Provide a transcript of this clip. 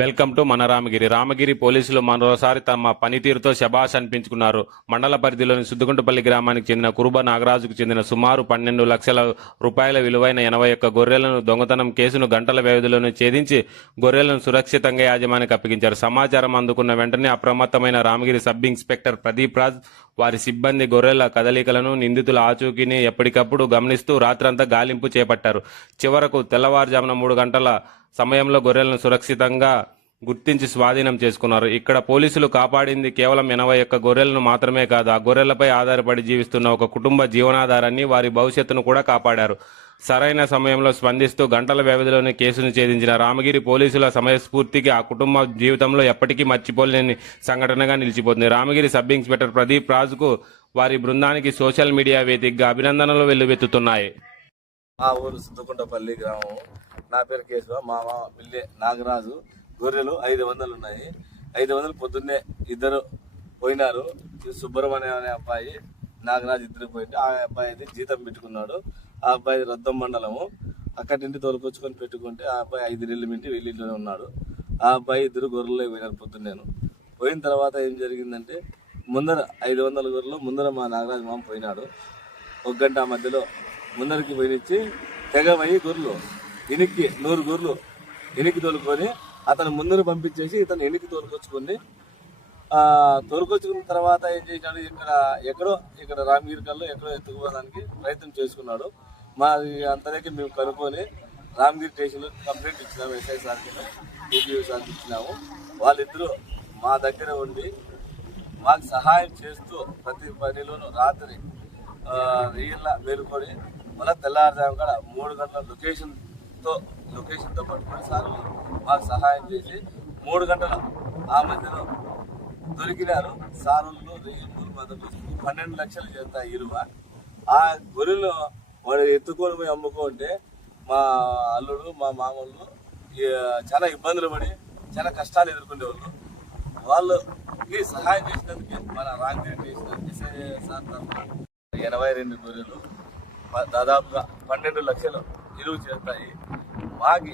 Welcome to మన రామగిరి. రామగిరి పోలీసులు మరోసారి తమ పనితీరుతో శభాష్ అనిపించుకున్నారు. మండల పరిధిలోని సుద్దుగుంటపల్లి గ్రామానికి చెందిన కురుబ నాగరాజుకు చెందిన సుమారు 12 లక్షల రూపాయల విలువైన 81 గొర్రెలను దొంగతనం కేసును గంటల వ్యవధిలోనే ఛేదించి గొర్రెలను సురక్షితంగా యాజమానికి అప్పగించారు. సమాచారం అందుకున్న వెంటనే అప్రమత్తమైన రామగిరి సబ్ ఇన్స్పెక్టర్ ప్రదీప్ రాజ్ వారి సిబ్బంది గొర్రెల కదలికలను, నిందితుల ఆచూకీని ఎప్పటికప్పుడు గమనిస్తూ రాత్రంతా గాలింపు చేపట్టారు. చివరకు తెల్లవారుజామున 3 గంటల సమయంలో గొర్రెలను సురక్షితంగా గుర్తించి స్వాధీనం చేసుకున్నారు. ఇక్కడ పోలీసులు కాపాడింది కేవలం 81 గొర్రెలను మాత్రమే కాదు, ఆ గొర్రెలపై ఆధారపడి జీవిస్తున్న ఒక కుటుంబ జీవనాధారాన్ని, వారి భవిష్యత్తును కూడా కాపాడారు. సరైన సమయంలో స్పందిస్తూ గంటల వ్యవధిలోనే కేసును ఛేదించిన రామగిరి పోలీసుల సమయస్ఫూర్తికి ఆ కుటుంబ జీవితంలో ఎప్పటికీ మర్చిపోలేని సంఘటనగా నిలిచిపోతుంది. రామగిరి సబ్ ఇన్స్పెక్టర్ ప్రదీప్ రాజుకు, వారి బృందానికి సోషల్ మీడియా వేదికగా అభినందనలు వెల్లువెత్తుతున్నాయి. మా ఊరు సుద్దుకుంటపల్లి గ్రామం. నా పేరు కేశవ. మా పిల్లి నాగరాజు. గొర్రెలు 500 ఉన్నాయి. 500 పొద్దున్నే ఇద్దరు పోయినారు. సుబ్రహ్మణ్యం అనే అబ్బాయి, నాగరాజు ఇద్దరు పోయింది. ఆ అబ్బాయి అయితే జీతం పెట్టుకున్నాడు. ఆ అబ్బాయి రద్దం మండలము. అక్కడి నుండి తోలుకొచ్చుకొని పెట్టుకుంటే ఆ అబ్బాయి 5 నెలల మింటి వీళ్ళింట్లోనే ఉన్నాడు. ఆ అబ్బాయి ఇద్దరు గొర్రెలు పోయినారు పొద్దున్నేను. పోయిన తర్వాత ఏం జరిగిందంటే, ముందర 500 గొర్రెలు ముందర మా నాగరాజు మామ పోయినాడు. 1 గంట మధ్యలో ముందరికి పోయినిచ్చి తెగబోయి గొర్రెలు ఎనికి 100 గొర్రెలు ఎనికి తోలుకొని అతను ముందర పంపించేసి ఇతను ఎనికి తోలుకొచ్చుకున్న తర్వాత ఏం చేసినాడు, ఇక్కడ రామగిరి కల్లో ఎక్కడో ఎత్తుకుపోవడానికి ప్రయత్నం చేసుకున్నాడు. మాది అంతలోకి మేము కనుక్కొని రామగిరి స్టేషన్లో కంప్లైంట్ ఇచ్చినాము. ఎస్ఐ సార్కి, డిపిఓ సార్కి ఇచ్చినాము. వాళ్ళిద్దరూ మా దగ్గర ఉండి మాకు సహాయం చేస్తూ ప్రతి పనిలోనూ రాత్రి రియల్లా మేలుకొని మళ్ళీ తెల్లారుజాము కూడా 3 గంటల లొకేషన్తో పట్టుకుని సార్లు మాకు సహాయం చేసి 3 గంటల ఆ మధ్యలో దొరికినారు. సారులు 12 లక్షలు చేస్తాయి ఇరువ. ఆ గొర్రెలు వాడు ఎత్తుకొని పోయి అమ్ముకుంటే మా అల్లుడు, మా మామూలు చాలా ఇబ్బందులు పడి చాలా కష్టాలు ఎదుర్కొనేవాళ్ళు. వాళ్ళకి సహాయం చేసినందుకే మన రామగిరి సార్ 82 గొర్రెలు దాదాపుగా 12 లక్షలు ఇరువు చేస్తాయి. మాకి